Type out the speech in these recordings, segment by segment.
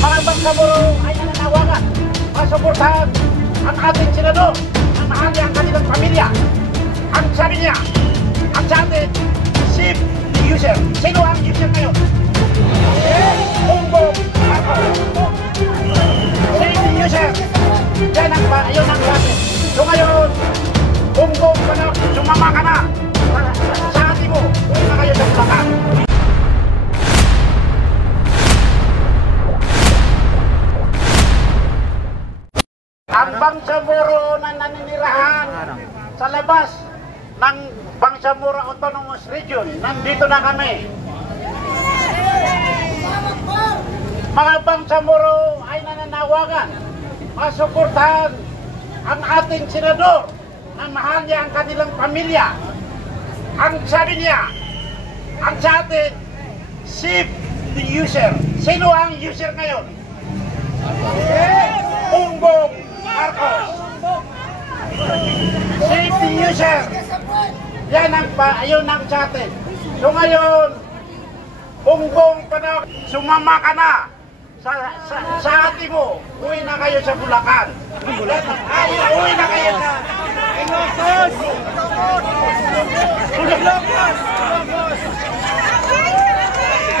Mga bangsamoro ay nananawagan masuportahan ang ating senador na mahal niya ang kanilang pamilya. Ang sabi niya, ang sa atin, save the user. Sino ang user ngayon? Bongbong Marcos. Save the user. Yan ang yun ang sabi. So ngayon, Bongbong Marcos, sumama ka na sa atin mo. Huwag na kayo sa Bulacan. Ang Bangsamoro na naninirahan sa labas ng Bangsamoro Autonomous Region, nandito na kami. Mga Bangsamoro ay nananawagan masuportahan ang ating senador na mahal niya ang kanilang pamilya. Ang sabi niya, ang sa atin, save the user. Sino ang user ngayon? Bongbong Marcos. Save the user. Yan ang sa atin. So ngayon, Bongbong Marcos, sumama ka na sa atin mo. Uwi na kayo sa Bulacan. Uwi na kayo sa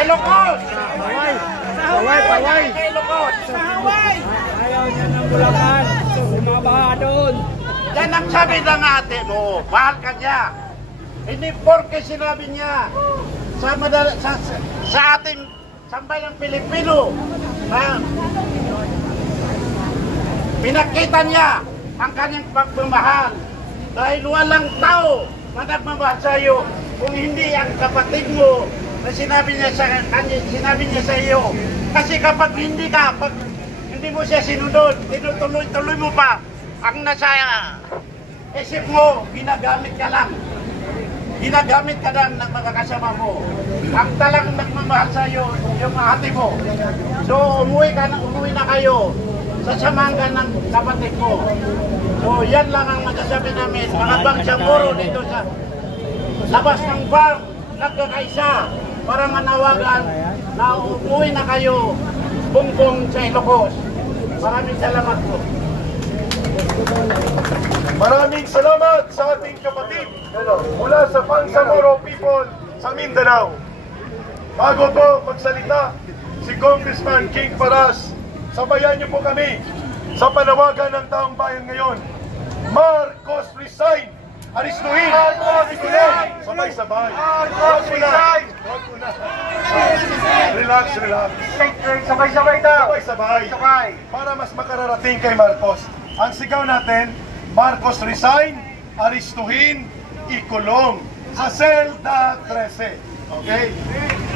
Ilocos. Ilocos. Paway. Ilocos. Ayaw niya ng Bulacan. Bumabaha doon. Yan ang sabi ng ate mo. Mahal ka niya. Hindi porke sinabi niya sa ating sambayan Pilipino na pinakita niya ang kanyang pagmamahal dahil walang tao na nagmamahal sa iyo kung hindi ang kapatid mo na sinabi niya sa iyo. Kasi kapag hindi mo siya sinunod, tinutuloy mo pa ang nasa isip mo, ginagamit ka lang ng mga kasama mo. Ang talang nagmamahal sa iyo, yung ate mo. So umuwi na kayo sa samanga ng kapatid mo. So yan lang ang masasabi namin, mga Bangsamoro dito sa labas ng farm, nagkakaisa para manawagan na umuwi na kayo Bongbong sa Ilocos. Maraming salamat po. Maraming salamat sa ating kapatid mula sa Bangsamoro people sa Mindanao. Bago po magsalita si Congressman King Paras, sabayan niyo po kami sa panawagan ng taong bayan ngayon. Marcos resign! Aristuhin! Sabay-sabay! Marcos resign! Relax. Sabay-sabay daw. Sabay-sabay. Para mas makararating kay Marcos. Ang sigaw natin, Marcos resign, aristuhin, ikulong sa selda 13. Okay?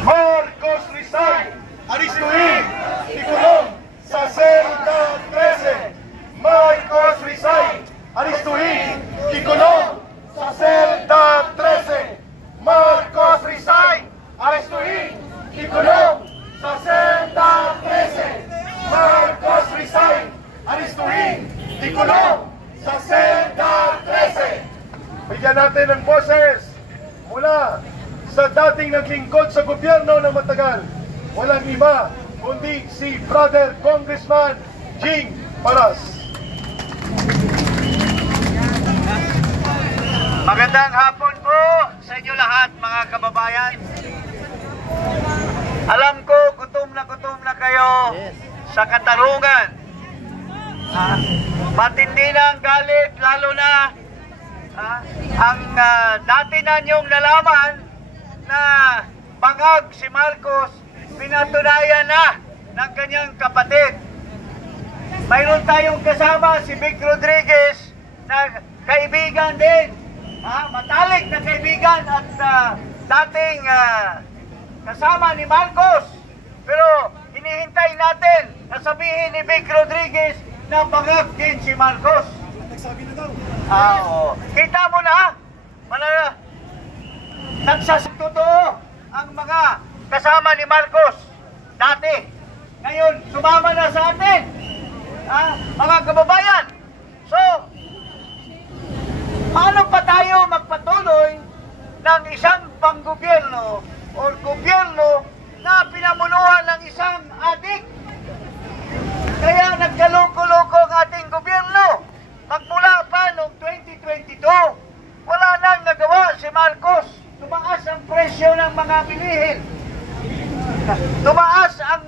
Marcos resign, aristuhin, ikulong sa selda 13. Marcos resign, aristuhin, ikulong sa selda 13. Marcos resign, aristuhin, ikulong sa selda 13. Marcos resign, aristuhin, ikulong sa selda 13. Bigyan natin ng boses mula sa dating naglingkod sa gobyerno ng matagal. Walang iba kundi si Brother Congressman King Paras. Magandang hapon po sa inyo lahat, mga kababayan. Alam ko, gutom na kayo sa katarungan. Matindi na ang galit, lalo na ang dati na niyong nalaman na bangag si Marcos, pinatunayan na ng kanyang kapatid. Mayroon tayong kasama si Vic Rodriguez na kaibigan din, matalik na kaibigan at dating kasama ni Marcos. Pero hinihintay natin na sabihin ni Vic Rodriguez na bangag din si Marcos. Kita mo na, nagsasatotoo ang mga kasama ni Marcos dati. Ngayon, sumama na sa atin, mga kababayan. So, paano pa tayo magpatuloy ng isang panggobyerno o gobyerno na pinamunuan ng isang adik? mga bilihin. Tumaas ang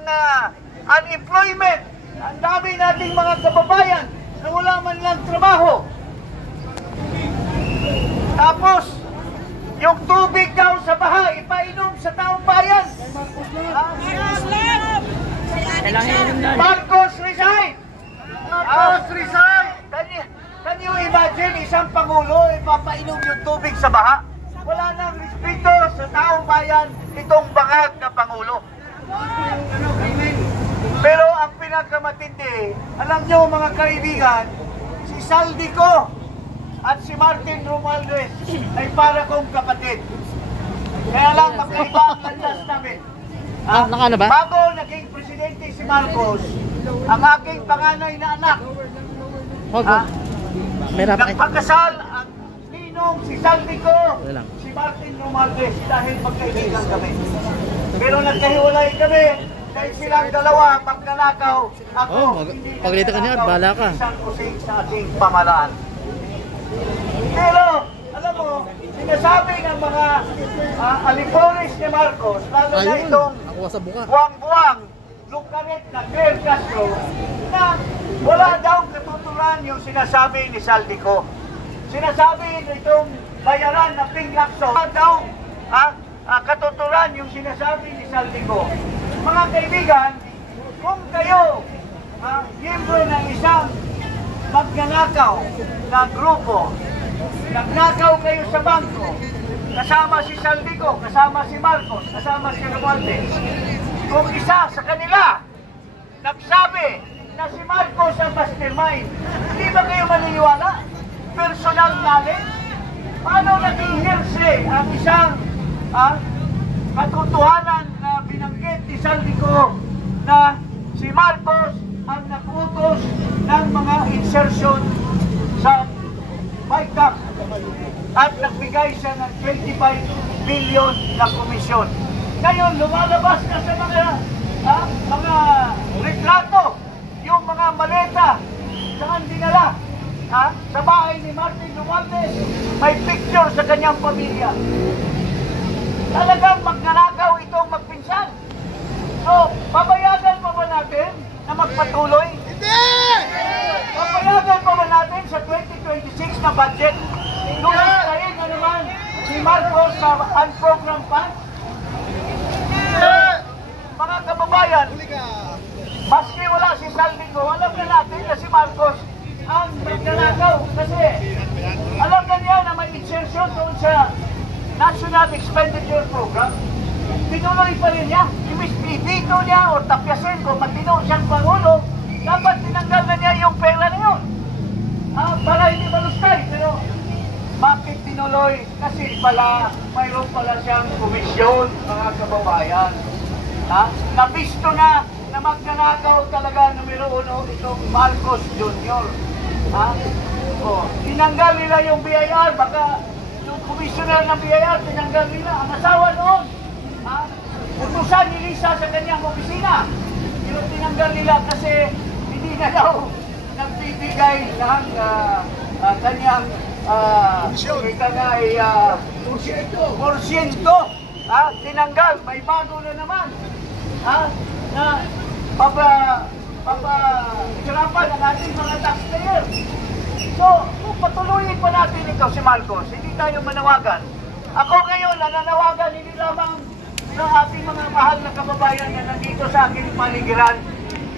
unemployment. Ang dami nating mga kababayan na wala man lang trabaho. Tapos, yung tubig daw sa baha, ipainom sa taong bayan. Marcos resign! Marcos resign! Can you imagine isang Pangulo ipapainom yung tubig sa baha? Wala nang respeto sa taong bayan itong bangag na Pangulo. Pero ang pinakamatindi, alam nyo mga kaibigan, si Saldico at si Martin Romualdez ay para kong kapatid. Kaya lang magkaiba ang landas namin. Nakano ba? Bago naging presidente si Marcos, ang aking panganay na anak, nagpagkasal ang ninong si Saldico, si Martin Romualdez dahil magkaibigan kami. Pero nagkahiwalay kami dahil silang dalawa magnanakaw. Ako, hindi paglita ka niya, bahala ka. Isang kusing sa ating pamalaan. Pero, alam mo, sinasabi ng mga alipones ni Marcos, lalo na itong buwang-buwang, lukaret na Claire Castro, na wala daw katuturan yung sinasabi ni Saldico. Sinasabi itong bayaran na Ping Lacson, wala daw katuturan yung sinasabi ni Saldico. Mga kaibigan, kung kayo miyembro ng isang magnanakaw na grupo, nagnakaw kayo sa bangko, kasama si Saldico, kasama si Marcos, kasama si Romualdez, kung isa sa kanila nagsabi na si Marcos ang mastermind, hindi ba kayo maniniwala? Personal knowledge? Paano naging hearsay ang isang katotohanan na binanggit ni Saldico na si Marcos ang nagutos ng mga insertion sa MyCap at nagbigay siya ng 25 billion na komisyon. Ngayon, lumalabas na sa mga retrato, yung mga maleta, saan dinala? Sa bahay ni Martin Romualdez, may picture sa kanyang pamilya. Talagang magnanakaw itong magpinsan. So, papayagan pa ba natin na magpatuloy? Hindi! Papayagan pa ba natin sa 2026 na budget? Lumistahin na naman si Marcos sa unprogrammed funds? Mga kababayan, maski wala si Saldico, alam na natin na si Marcos ang magnanakaw. Kasi alam na niya na may insertion doon sa National Expenditure Program. Tinuloy pa rin niya. Imbis ibito niya o tapyasin ko matino siyang Pangulo, dapat tinanggal na niya yung pera na yun. Para hindi malustay. Pero bakit tinuloy? Kasi pala mayroon pala siyang komisyon, mga kababayan. Nabisto na magnanakaw talaga numero 1 itong Marcos Jr. Tinanggal nila yung BIR, baka yung commissioner ng BIR, tinanggal nila. Ang asawa noon, utusan ni Lisa sa kanyang opisina. Yung tinanggal nila kasi hindi na daw nagbibigay ng kanyang kita nga ay porsyento. Tinanggal, may bago na naman. Na papahirapan ang ating mga taxpayer. So, kung patuloyin pa natin ito si Marcos, hindi tayo manawagan. Ako ngayon, nananawagan hindi lamang ng ating mga mahal na kababayan na nandito sa aking paligiran.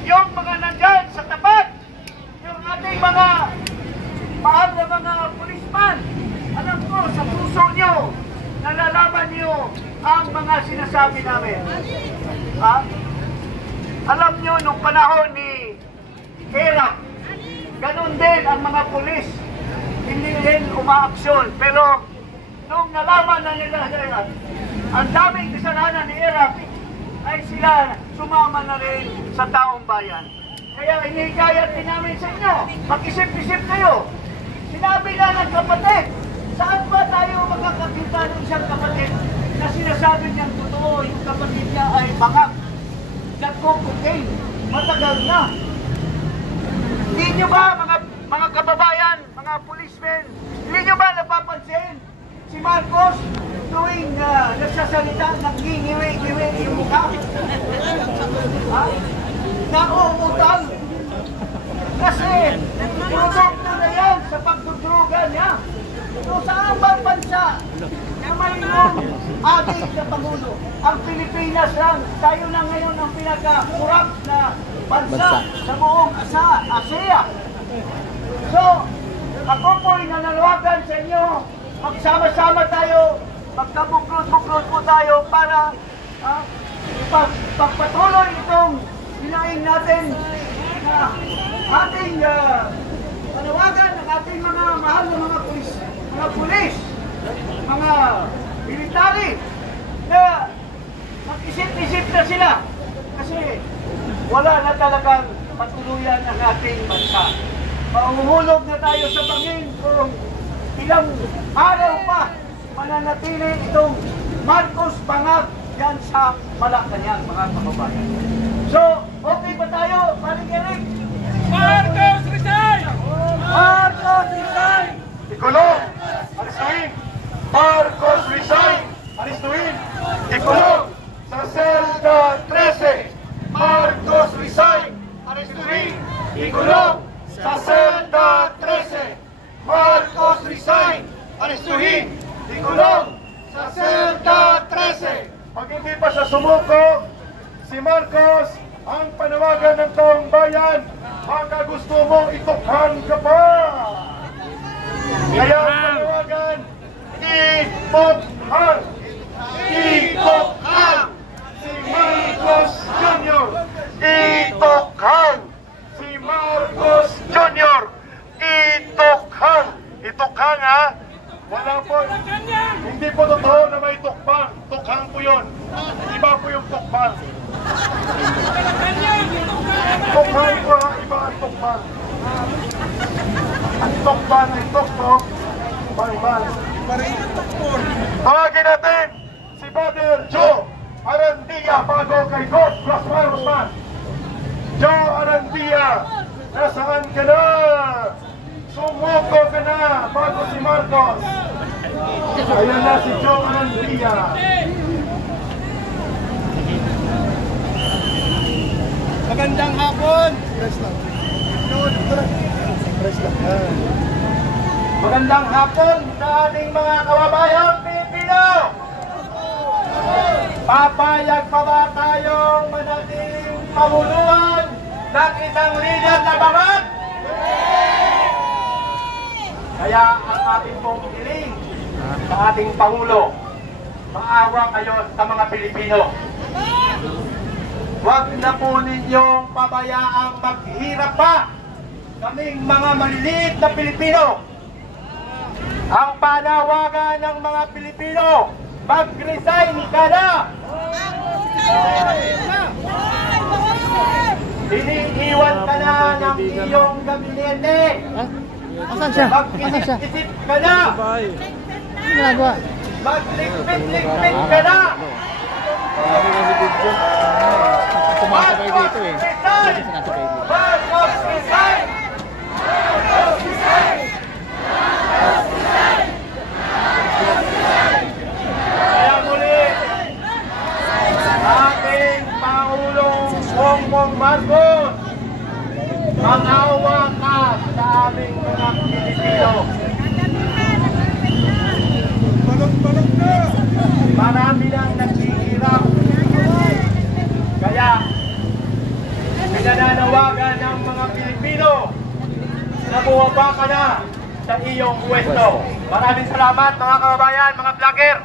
Yung mga nandyan sa tapat, yung ating mga mahal na mga pulisman, alam ko, sa puso nyo, nalalaman nyo ang mga sinasabi namin. Alam nyo, nung panahon ni Era, ganun din ang mga pulis, hindi rin umaaksyon. Pero nung nalaman na nila ang daming kasalanan ni Era, ay sila sumama na rin sa taong bayan. Kaya hinihikayat din namin sa inyo, mag-isip-isip kayo. Sinabi na ng kapatid, saan ba tayo makakakita ng isang kapatid na sinasabi niyang totoo, yung kapatid niya ay bangag, nagko-cocaine, matagal na. Hindi nyo ba mga kababayan, mga policemen, hindi nyo ba napapansin si Marcos tuwing nagsasalita, naggingiwi-giwi yung mukha. Ha? Nauutang. Kasi, produkto na yan sa pagdudruga niya. So, saan bang bansa na mayroong ating na Pangulo? Ang Pilipinas lang, tayo na ngayon ang pinaka-corrupt na bansa sa buong Asia. So, ako po'y nananawagan sa inyo, magsama-sama tayo, magkabuklod-buklod po tayo para pagpatuloy itong hinaing natin na ating panawagan ng ating mga mahal na mga pulis, mga military na mag-isip-isip na sila kasi wala na talagang matuluyan ang ating bansa. Mahuhulog na tayo sa bangin kung ilang araw pa mananatili itong Marcos bangag yan sa Malacanang, mga kababayan. So, okay ba tayo, Paring Eric? Marcos resign! Marcos resign! Ikulong! Aristuin! Marcos resign! Aristuin! Ikulong! Sa selda 13! Marcos resign! Aristuin! Ikulong! Sa selda 13! Marcos resign! Aristuin! Ikulong! Sa selda 13! Pag hindi pa siya sumuko, si Marcos ang panawagan ng taong bayan, baka gusto mong itukhan ka pa! Kaya ang panawagan, itukhan! Itukhan! Si Marcos Jr. Itukhan! Si Marcos Jr. Itukhan! Itukhan ha? Wala po. Hindi po totoo na may tukbang. Tukhang po yun. Iba po yung tukbang. Tukhang po ha? Iba ang tukbang. Ang tukbang ay tuktok. Bang-bang. Tawagin natin si Brother Joe Arandia bago kay God Rosman. Joe Arandia, nasaan ka na? Sumuko ka na bago si Marcos. Ayan na si Joe Arandia. Magandang hapon! Magandang hapon sa ating mga kababayang Pilipino! Papayag pa ba tayong manatiling pamumunuan ng isang lider na bangag? Kaya ang ating pong hiling sa ating Pangulo, maawa kayo sa mga Pilipino. Huwag na po ninyong pabayaang maghirap pa kaming mga maliliit na Pilipino. Ang panawagan ng mga Pilipino, mag-resign ka na! Iniiwan ka na ng iyong gabinete! Asan siya? Asan siya? Mag-isip ka na! Ano ginagawa? Magligpit-ligpit ka na! Sumasabay dito eh. Resign! Marcos resign! Marcos resign! Kaya muli, ating Pangulong Bongbong Marcos, mag-awa ka sa aming mga Pilipino. Marami nang naghihirap. Kaya, pinananawagan ng mga Pilipino na bumaba ka na sa iyong pwesto. Maraming salamat mga kababayan, mga vlogger.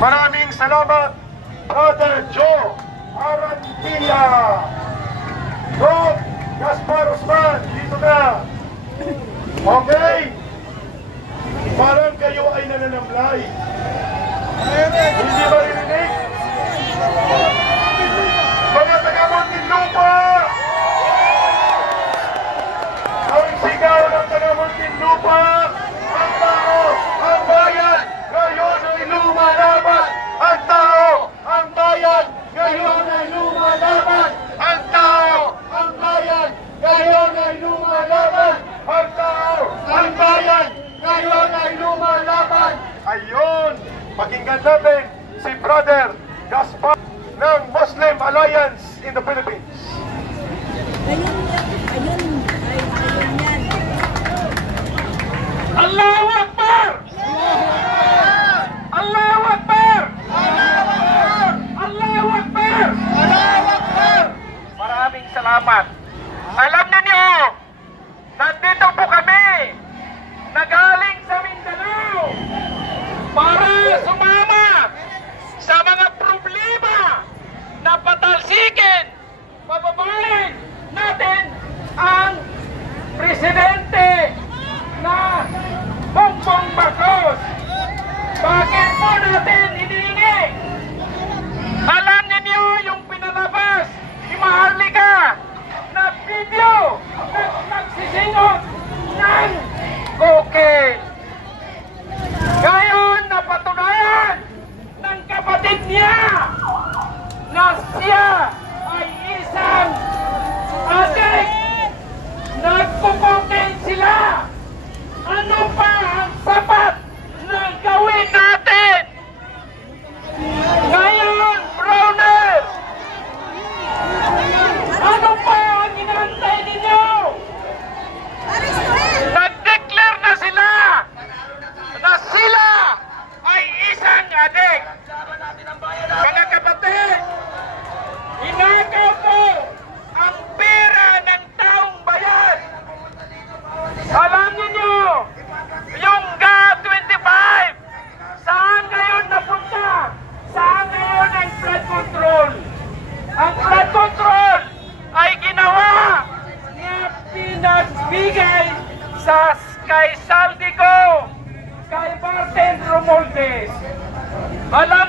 Maraming salamat, Brother Joe Arandia. God Gaspar Rosman, dito na. Okay? Parang kayo ay nananamlay. Hindi ba rinig? Mga taga-Muntinlupa! Ang sigaw ng taga-Muntinlupa! Ang tao, ang bayan, ngayon ay lumalaban! Ang tao, ang bayan, ngayon ay lumalaban! Ang tao, ang bayan, ngayon ay lumalaban! Pakinggan natin si Brother Gaspar ng Muslim Alliance in the Philippines. Allahu Akbar! Allahu Akbar! Allahu Akbar! Maraming salamat. Alam niyo, nandito po kami, nagaling sa Mindanao, para sumama sa mga problema na patalsikin, pababain natin ang presidente na Bongbong Marcos. Bakit po natin hinihingi? Alam niyo yung pinalabas ni Maharlika na video na nagsisingot ng cocaine. Ngayon napatunayan ng kapatid niya na siya ay isang adik. Nagpo-cocaine sila. Ano pa ang sapat na gawin natin? Ngayon, Browner, ano pa ang inantay ninyo? Nag-declare na sila na sila ay isang adik. Mga kapatid, inagaw po ang pera ng taong bayan. Alam niyo, yung GA-25, saan ngayon napunta? Saan ngayon ang flood control? Ang flood control ay ginawa na pinagbigay sa kay Saldico, kay Martin Romualdez. Alam